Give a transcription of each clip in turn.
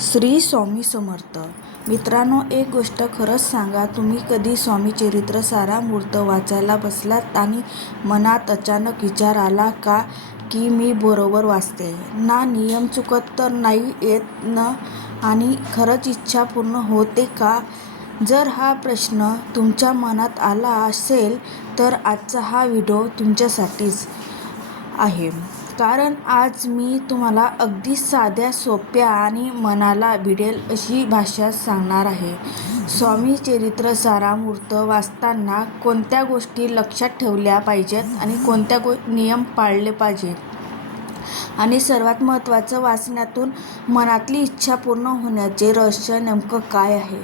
श्री स्वामी समर्थ. मित्रांनो, एक गोष्ट खरंच सांगा, तुम्ही कधी स्वामी चरित्र सारामृत वाचायला बसलात आणि मनात अचानक विचार आला का की मी बरोबर वाचते ना, नियम चुकत तर नाही येत ना, आणि खरंच इच्छा पूर्ण होते का? जर हा प्रश्न तुमच्या मनात आला असेल तर आजचा हा व्हिडिओ तुमच्यासाठीच आहे. कारण आज मी तुम्हाला अगदी साध्या, सोप्या आणि मनाला भिडेल अशी भाषा सांगणार आहे. स्वामी चरित्र सारामृत वाचताना कोणत्या गोष्टी लक्षात ठेवल्या पाहिजेत आणि कोणत्या नियम पाळले पाहिजेत, आणि सर्वात महत्त्वाचं, वाचण्यातून मनातली इच्छा पूर्ण होण्याचे रहस्य नेमकं काय आहे.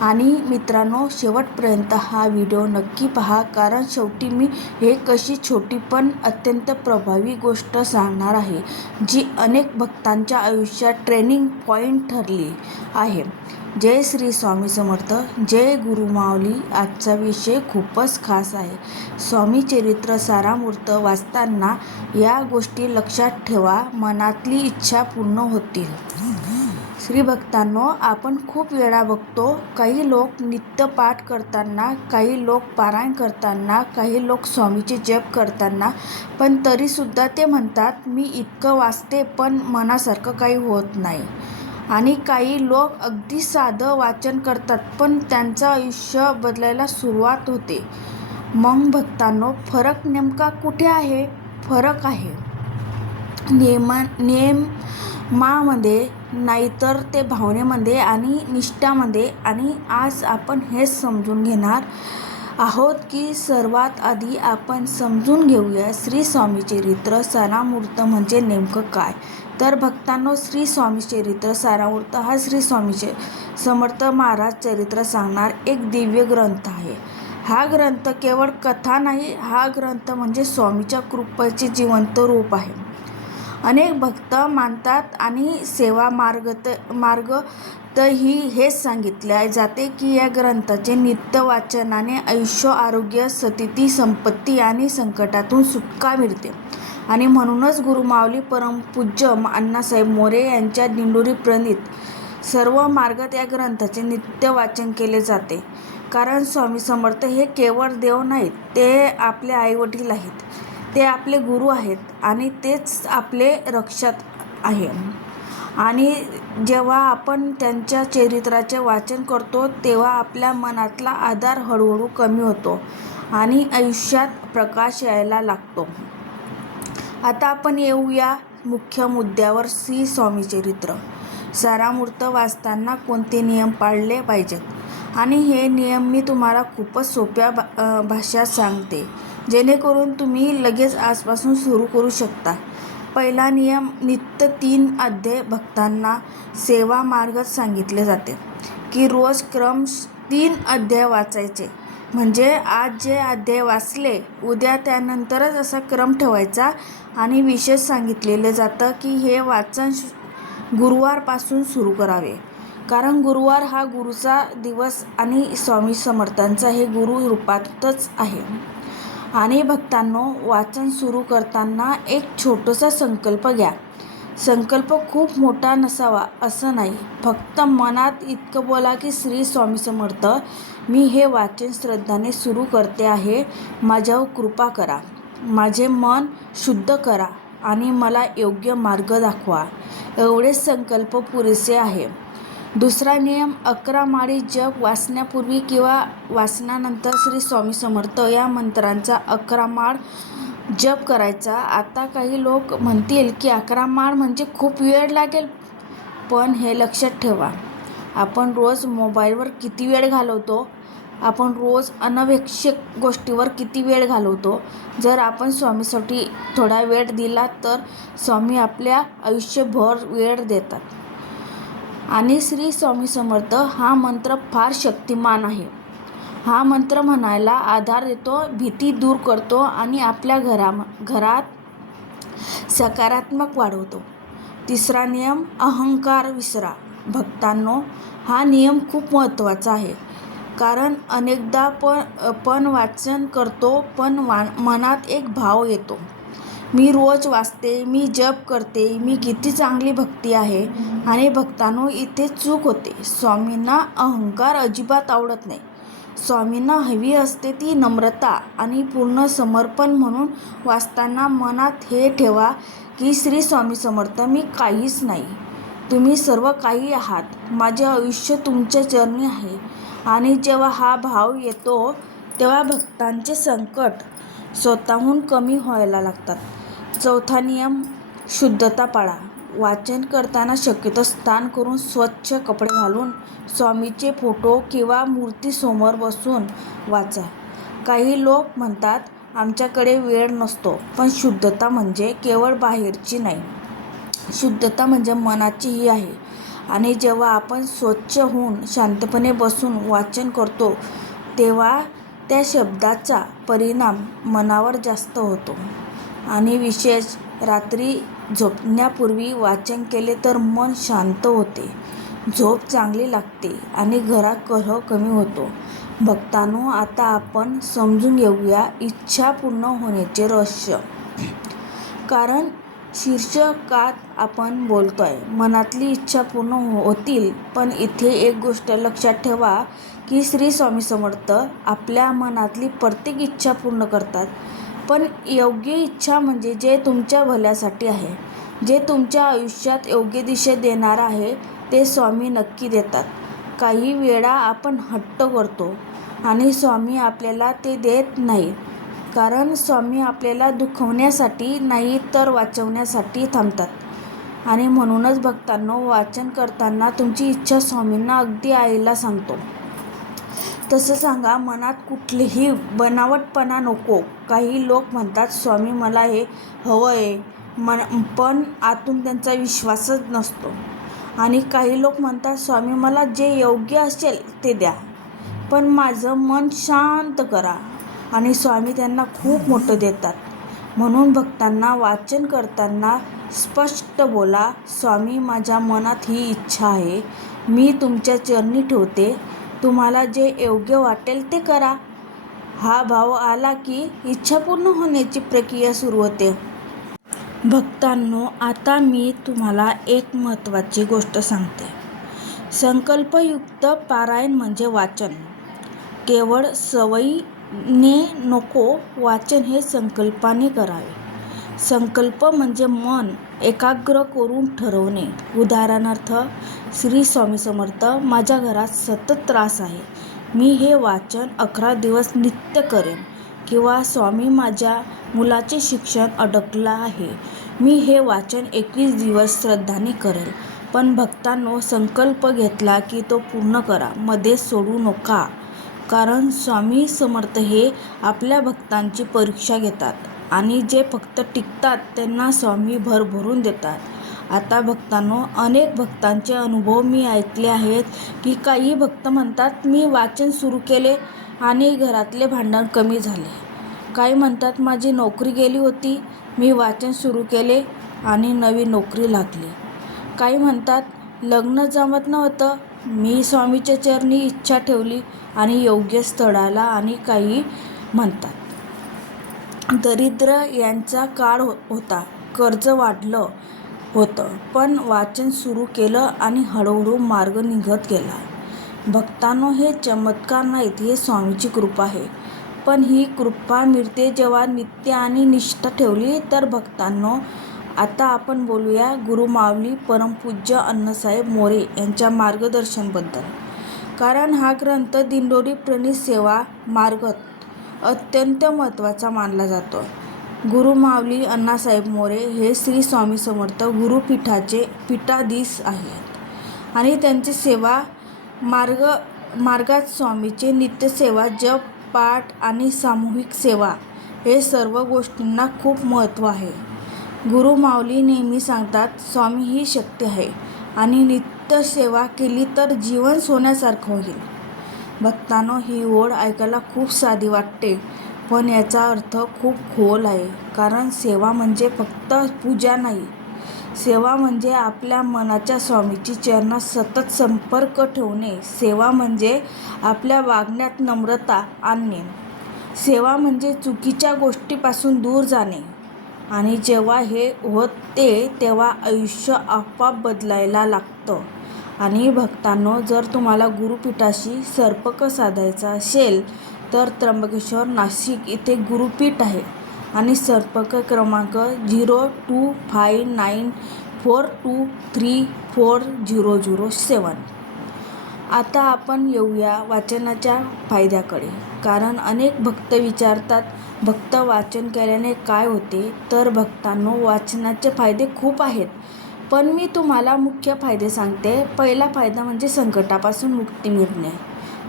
आणि मित्रांनो, शेवटपर्यंत हा व्हिडिओ नक्की पहा, कारण शेवटी मी एक अशी छोटी पण अत्यंत प्रभावी गोष्ट सांगणार आहे जी अनेक भक्तांच्या आयुष्यात ट्रेनिंग पॉईंट ठरली आहे. जय श्री स्वामी समर्थ. जय गुरुमाऊली. आजचा विषय खूपच खास आहे. स्वामी चरित्र सारामृत वाचताना या गोष्टी लक्षात ठेवा, मनातली इच्छा पूर्ण होतील. श्री भक्तांनो, आपण खूप वेळा बघतो, काही लोक नित्य पाठ करताना, काही लोक पारायण करताना, काही लोक स्वामीचे जप करताना, पण तरीसुद्धा ते म्हणतात मी इतकं वाचते पण मनासारखं काही होत नाही. आणि काही लोक अगदी साधं वाचन करतात पण त्यांचं आयुष्य बदलायला सुरुवात होते. मग भक्तांनो, फरक नेमका कुठे आहे? फरक आहे नियमामध्ये, नाहीतर ते भावनेमध्ये आणि निष्ठामध्ये. आणि आज आपण हेच समजून घेणार आहोत की सर्वात आधी आपण समजून घेऊया श्री स्वामी चरित्र सारामृत म्हणजे नेमकं काय. तर भक्तांनो, श्री स्वामी चरित्र सारामृत हा श्री स्वामी समर्थ महाराज चरित्र सांगणार एक दिव्य ग्रंथ आहे. हा ग्रंथ केवळ कथा नाही, हा ग्रंथ म्हणजे स्वामीच्या कृपेचे जिवंत रूप आहे. अनेक भक्त मानतात आणि सेवा मार्गातही हेच सांगितले जाते की या ग्रंथाचे नित्य वाचनाने आयुष्य, आरोग्य, स्थिती, संपत्ती आणि संकटातून सुटका मिळते. आणि म्हणूनच गुरुमाऊली परमपूज्य अण्णासाहेब मोरे यांच्या दिंडोरी प्रणीत सर्व मार्गात या ग्रंथाचे नित्य वाचन केले जाते. कारण स्वामी समर्थ हे केवळ देव नाहीत, ते आपले आईवडील आहेत, ते आपले गुरु आहेत आणि तेच आपले रक्षक आहे. आणि जेव्हा आपण त्यांच्या चरित्राचे वाचन करतो तेव्हा आपल्या मनातला आधार हळूहळू कमी होतो आणि आयुष्यात प्रकाश यायला लागतो. आता आपण येऊया मुख्य मुद्द्यावर. श्री स्वामी चरित्र सारामृत वाचताना कोणते नियम पाळले पाहिजेत, आणि हे नियम मी तुम्हाला खूपच सोप्या भाषेत सांगते, जेणेकरून तुम्ही लगेच आजपासून सुरू करू शकता. पहिला नियम, नित्य 3 अध्याय. भक्तांना सेवा मार्गात सांगितले जाते की रोज क्रम 3 अध्याय वाचायचे. म्हणजे आज जे अध्याय वाचले, उद्या त्यानंतरच असा क्रम ठेवायचा. आणि विशेष सांगितलेलं जातं की हे वाचन गुरुवारपासून सुरू करावे, कारण गुरुवार हा गुरुचा दिवस आणि स्वामी समर्थांचा हे गुरु रूपातच आहे. आणि भक्तांनो, वाचन सुरू करताना एक छोटासा संकल्प घ्या. संकल्प खूप मोठा नसावा असं नाही, फक्त मनात इतकं बोला की श्री स्वामी समर्थ, मी हे वाचन श्रद्धाने सुरू करते आहे, माझ्यावर कृपा करा, माझे मन शुद्ध करा आणि मला योग्य मार्ग दाखवा. एवढेच संकल्प पुरेसे आहे. दुसरा नियम, 11 माळी जप. वाचण्यापूर्वी किंवा वाचनानंतर श्री स्वामी समर्थ या मंत्रांचा 11 माळ जप करायचा. आता काही लोक म्हणतील की 11 माळ म्हणजे खूप वेळ लागेल, पण हे लक्षात ठेवा, आपण रोज मोबाईलवर किती वेळ घालवतो, आपण रोज अनावश्यक गोष्टीवर किती वेळ घालवतो. जर आपण स्वामीसाठी थोडा वेळ दिला तर स्वामी आपल्या आयुष्यभर वेळ देतात. आणि श्री स्वामी समर्थ हा मंत्र फार शक्तिमान आहे. हा मंत्र म्हणायला आधार देतो, भीती दूर करतो आणि आपल्या घरात सकारात्मक वाढवतो. तिसरा नियम, अहंकार विसरा. भक्तांनो, हा नियम खूप महत्त्वाचा आहे, कारण अनेकदा पण वाचन करतो पण मनात एक भाव येतो मी रोज वाचते, मी जप करते, मी किती चांगली भक्ती आहे. आणि भक्तांनो, इथे चूक होते. स्वामींना अहंकार अजिबात आवडत नाही. स्वामींना हवी असते ती नम्रता आणि पूर्ण समर्पण. म्हणून वाचताना मनात हे ठेवा की श्री स्वामी समर्थ, मी काहीच नाही, तुम्ही सर्व काही आहात. माझे आयुष्य तुमच्या चरणी आहे. आणि जेव्हा हा भाव येतो तेव्हा भक्तांचे संकट स्वतःहून कमी व्हायला लागतात. चौथा नियम, शुद्धता पाळा. वाचन करताना शक्यतो स्नान करून स्वच्छ कपडे घालून स्वामीचे फोटो किंवा मूर्तीसमोर बसून वाचा. काही लोक म्हणतात आमच्याकडे वेळ नसतो, पण शुद्धता म्हणजे केवळ बाहेरची नाही, शुद्धता म्हणजे मनाचीही आहे. आणि जेव्हा आपण स्वच्छ होऊन शांतपणे बसून वाचन करतो तेव्हा त्या शब्दाचा परिणाम मनावर जास्त होतो. आणि विशेष रात्री झोपण्यापूर्वी वाचन केले तर मन शांत होते, झोप चांगली लागते आणि घरात कलह कमी होतो. भक्तांनो, आता आपण समजून घेऊया इच्छा पूर्ण होण्याचे रहस्य. कारण शीर्षकात आपण बोलतोय मनातली इच्छा पूर्ण होतील. पण इथे एक गोष्ट लक्षात ठेवा की श्री स्वामी समर्थ आपल्या मनातली प्रत्येक इच्छा पूर्ण करतात. पण योग्य इच्छा म्हणजे जे तुमच्या भल्यासाठी आहे, जे तुमच्या आयुष्यात योग्य दिशा देणार आहे, ते स्वामी नक्की देतात. काही वेळा आपण हट्ट करतो आणि स्वामी आपल्याला ते देत नाहीत. कारण स्वामी आपल्याला दुखवण्यासाठी नाही तर वाचवण्यासाठी थांबतात. आणि म्हणूनच भक्तांनो, वाचन करताना तुमची इच्छा स्वामींना अगदी आईला सांगतो तसं सांगा. मनात कुठलीही बनावटपणा नको. काही लोक म्हणतात स्वामी मला हे हवंय, पण आतून त्यांचा विश्वासच नसतो. आणि काही लोक म्हणतात स्वामी मला जे योग्य असेल ते द्या, पण माझं मन शांत करा. आणि स्वामी त्यांना खूप मोठं देतात. म्हणून भक्तांना वाचन करताना स्पष्ट बोला, स्वामी माझ्या मनात ही इच्छा आहे, मी तुमच्या चरणी ठेवते, तुम्हाला जे योग्य वाटेल ते करा. हा भाव आला की इच्छा पूर्ण होण्याची प्रक्रिया सुरू होते. भक्तांनो, आता मी तुम्हाला एक महत्त्वाची गोष्ट सांगते. संकल्पयुक्त पारायण म्हणजे वाचन केवळ सवयीने नको, वाचन हे संकल्पाने करावे. संकल्प म्हणजे मन एकाग्र करून ठरवणे. उदाहरणार्थ, श्री स्वामी समर्थ, माझ्या घरात सतत त्रास आहे, मी हे वाचन 11 दिवस नित्य करेन. किंवा स्वामी माझ्या मुलाचे शिक्षण अडकलं आहे, मी हे वाचन 21 दिवस श्रद्धाने करेल. पण भक्तांनो, संकल्प घेतला की तो पूर्ण करा, मध्येच सोडू नका. कारण स्वामी समर्थ हे आपल्या भक्तांची परीक्षा घेतात आणि जे फक्त टिकतात त्यांना स्वामी भरभरून देतात. आता भक्तांनो, अनेक भक्तांचे अनुभव मी ऐकले आहेत की काही भक्त म्हणतात मी वाचन सुरू केले आणि घरातले भांडण कमी झाले. काही म्हणतात माझी नोकरी गेली होती, मी वाचन सुरू केले आणि नवी नोकरी लागली. काही म्हणतात लग्न जमत नव्हतं, मी स्वामीच्या चरणी इच्छा ठेवली आणि योग्य स्थळ आला. आणि काही म्हणतात दरिद्र यांचा काळ होता, कर्ज वाढलं होतं, पण वाचन सुरू केलं आणि हळूहळू मार्ग निघत गेला. भक्तांनो, हे चमत्कार नाहीत, हे स्वामीची कृपा आहे. पण ही कृपा मिळते जेव्हा नित्य आणि निष्ठा ठेवली तर. भक्तांनो, आता आपण बोलूया गुरुमाऊली परमपूज्य अण्णासाहेब मोरे यांच्या मार्गदर्शनबद्दल. कारण हा ग्रंथ दिंडोरी प्रणीत सेवा मार्ग अत्यंत महत्त्वाचा मानला जातो. गुरुमाऊली अण्णासाहेब मोरे हे श्री स्वामी समर्थ गुरुपीठाचे पीठाधीश आहेत आणि त्यांची सेवा मार्गात स्वामीचे नित्यसेवा, जप, पाठ आणि सामूहिक सेवा हे सर्व गोष्टींना खूप महत्त्व आहे. गुरुमाऊली नेहमी सांगतात स्वामी ही शक्ती आहे आणि नित्य सेवा केली तर जीवन सोन्यासारखं होईल. भक्तांनो, ही ओळ ऐकायला खूप साधी वाटते, पण याचा अर्थ खूप खोल आहे. कारण सेवा म्हणजे फक्त पूजा नाही, सेवा म्हणजे आपल्या मनाच्या स्वामीची चरणात सतत संपर्क ठेवणे. सेवा म्हणजे आपल्या वागण्यात नम्रता आणणे. सेवा म्हणजे चुकीच्या गोष्टीपासून दूर जाणे. आणि जेव्हा हे होते तेव्हा आयुष्य आपोआप बदलायला लागतं. आणि भक्तांनो, जर तुम्हाला गुरुपीठाशी संपर्क साधायचा असेल तर त्र्यंबकेश्वर, नाशिक इथे गुरुपीठ आहे आणि संपर्क क्रमांक 025942340007. आता आपण येऊया वाचनाच्या फायद्याकडे. कारण अनेक भक्त विचारतात, भक्त वाचन केल्याने काय होते? तर भक्तांनो, वाचनाचे फायदे खूप आहेत, पण मी तुम्हाला मुख्य फायदे सांगते. पहिला फायदा म्हणजे संकटापासून मुक्ती मिळणे.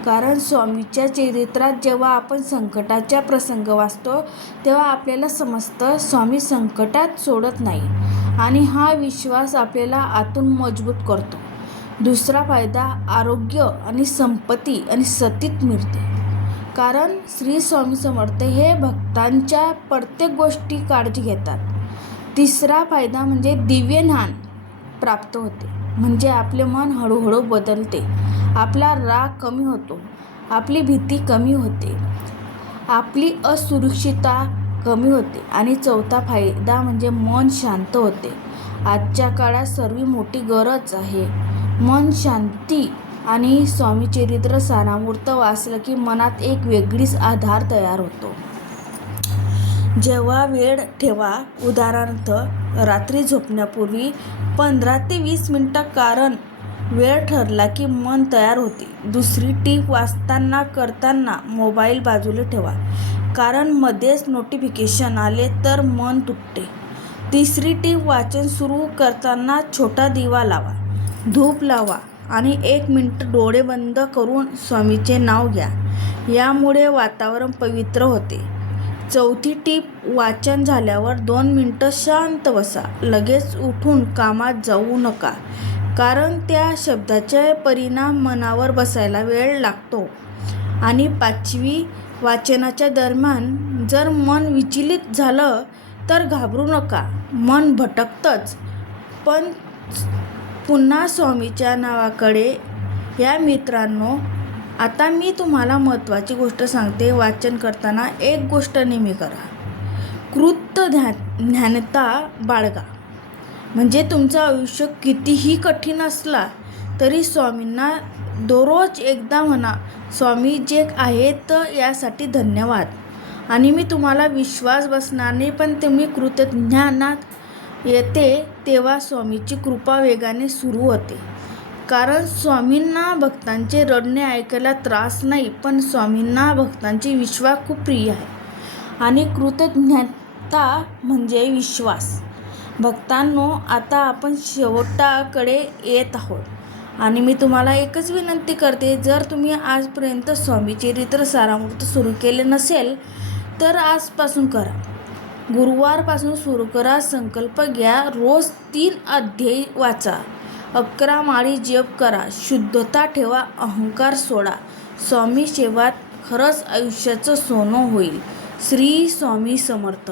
कारण स्वामीच्या चरित्रात जेव्हा आपण संकटाचा प्रसंग वाचतो तेव्हा आपल्याला समजतं स्वामी संकटात सोडत नाही, आणि हा विश्वास आपल्याला आतून मजबूत करतो. दुसरा फायदा आरोग्य आणि संपत्ती आणि सतीत मिळते. कारण श्री स्वामी समर्थ हे भक्तांच्या प्रत्येक गोष्टी काळजी घेतात. तिसरा फायदा म्हणजे दिव्य ज्ञान प्राप्त होते. म्हणजे आपले मन हळूहळू बदलते, आपला राग कमी होतो, आपली भीती कमी होते, आपली असुरक्षितता कमी होते. आणि चौथा फायदा म्हणजे मन शांत होते. आजच्या काळात सर्वात मोठी गरज आहे मन शांती. आणि स्वामीचरित्र सारामृत वाचलं की मनात एक वेगळीच आधार तयार होतो. जेव्हा वेळ ठेवा, उदाहरणार्थ रात्री झोपण्यापूर्वी 15 ते 20 मिनिटं. कारण वेळ ठरला की मन तयार होते. दुसरी टीप, वाचताना करताना मोबाईल बाजूला ठेवा, कारण मध्येच नोटिफिकेशन आले तर मन तुटते. तिसरी टीप, वाचन सुरू करताना छोटा दिवा लावा, धूप लावा आणि 1 मिनिट डोळे बंद करून स्वामीचे नाव घ्या. यामुळे वातावरण पवित्र होते. चौथी टीप, वाचन झाल्यावर 2 मिनिटं शांत बसा, लगेच उठून कामात जाऊ नका, कारण त्या शब्दाचे परिणाम मनावर बसायला वेळ लागतो. आणि पाचवी, वाचनाच्या दरम्यान जर मन विचलित झालं तर घाबरू नका. मन भटकतंच, पण पुन्हा स्वामीच्या नावाकडे या. मित्रांनो, आता मी तुम्हाला महत्त्वाची गोष्ट सांगते. वाचन करताना एक गोष्ट नेहमी करा, कृतज्ञता बाळगा. म्हणजे तुमचं आयुष्य कितीही कठीण असला तरी स्वामींना दररोज एकदा म्हणा, स्वामी जे आहेत यासाठी धन्यवाद. आणि मी तुम्हाला विश्वास बसणार नाही, पण तुम्ही कृतज्ञानात येते तेव्हा स्वामीची कृपा वेगाने सुरू होते. कारण स्वामींना भक्तांचे रडणे ऐकायला त्रास नाही, पण स्वामींना भक्तांचे विश्वास खूप प्रिय आहे. आणि कृतज्ञता म्हणजे विश्वास. भक्तांनो, आता आपण शेवटाकडे येत आहोत, आणि मी तुम्हाला एकच विनंती करते, जर तुम्ही आजपर्यंत स्वामीचरित्र सारामृत सुरू केले नसेल तर आजपासून करा. गुरुवारपासून सुरू करा. संकल्प घ्या, रोज 3 अध्याय वाचा, 11 माळी जप करा, शुद्धता ठेवा, अहंकार सोडा. स्वामी सेवात खरंच आयुष्याचं सोनं होईल. श्री स्वामी समर्थ.